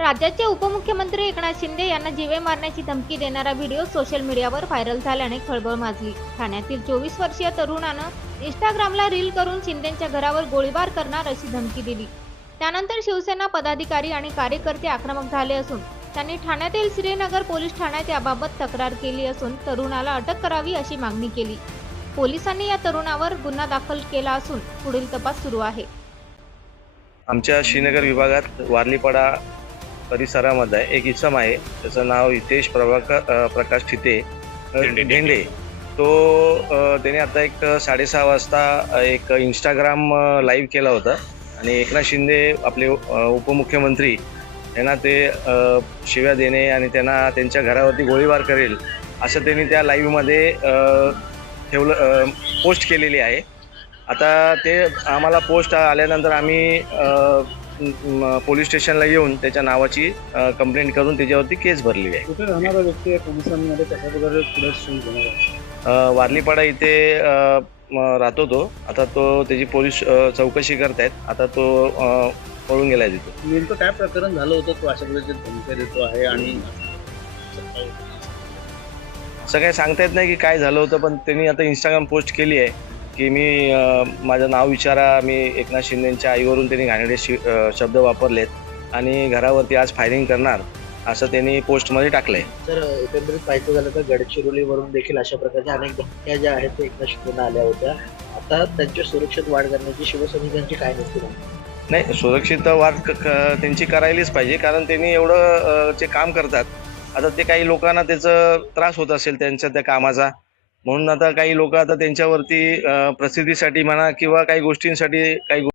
राज्याचे उपमुख्यमंत्री एकनाथ शिंदे यांना जीवे मारण्याची धमकी देणारा व्हिडिओ सोशल मीडियावर व्हायरल झाल्याने खळबळ माजली। ठाण्यातील 24 वर्षीय तरुणानं इंस्टाग्रामला रील करून शिंदेंच्या घरावर गोळीबार करणार अशी धमकी दिली। त्यानंतर शिवसेना पदाधिकारी आणि कार्यकर्ते आक्रमक झाले असून त्यांनी ठाण्यातील श्रीनगर पोलीस ठाण्यात याबाबत तक्रार केली असून तरुणाला अटक करावी अशी मागणी केली। पोलिसांनी या तरुणावर गुन्हा दाखल केला असून पुढील तपास सुरू आहे। आमच्या श्रीनगर विभागात वारलीपाडा परिसरामध्ये एक इसम आहे, त्याचं नाव हितेश प्रकाश ठिते ढेंडे। तो त्याने आता एक 6:30 वाजता एक इंस्टाग्राम लाईव्ह केला होता आणि एकनाथ शिंदे आपले उपमुख्यमंत्री यांना ते शिव्या देणे आणि त्यांना त्यांच्या घरावरती गोळीबार करेल असं त्यांनी त्या लाईव्हमध्ये पोस्ट केलेली आहे। आता ते आम्हाला पोस्ट आल्यानंतर आम्ही पोलीस स्टेशनला येऊन त्याच्या नावाची कंप्लेंट करून त्याच्यावरती केस भरली आहे। कुठे राहणारा व्यक्ती पोलिसांमध्ये कशा प्रकारे पुढे सून घेणार? वारलीपाडा इथे राहतो तो। आता तो त्याची पोलीस चौकशी करतायत। आता तो पळून गेलाय तिथे। नेमकं काय प्रकरण झालं होतं, तो अशा प्रकारचे धमक्या देतो आहे आणि असं काही सांगता येत नाही की काय झालं होतं, पण त्यांनी आता इंस्टाग्राम पोस्ट केली आहे की मी माझं नाव विचारा, मी एकनाथ शिंदेंच्या आईवरून त्यांनी घाणेरडे शब्द वापरलेत आणि घरावरती आज फायरिंग करणार असं त्यांनी पोस्टमध्ये टाकलं आहे। तर एकंदरीत पाहायचं झालं तर गडचिरोलीवरून देखील अशा प्रकारच्या अनेक धमक्या ज्या आहेत ते एकनाथ शिंदेंना आल्या होत्या। आता त्यांच्या सुरक्षेत वाढ करण्याची शिवसैनिकांची काय नसते? नाही, सुरक्षित वाढ त्यांची करायलाच पाहिजे, कारण त्यांनी एवढं जे काम करतात। आता ते काही लोकांना त्याचा त्रास होत असेल त्यांच्या त्या कामाचा, म्हणून आता काही लोक आता त्यांच्यावरती प्रसिद्धीसाठी म्हणा किंवा काही गोष्टींसाठी काही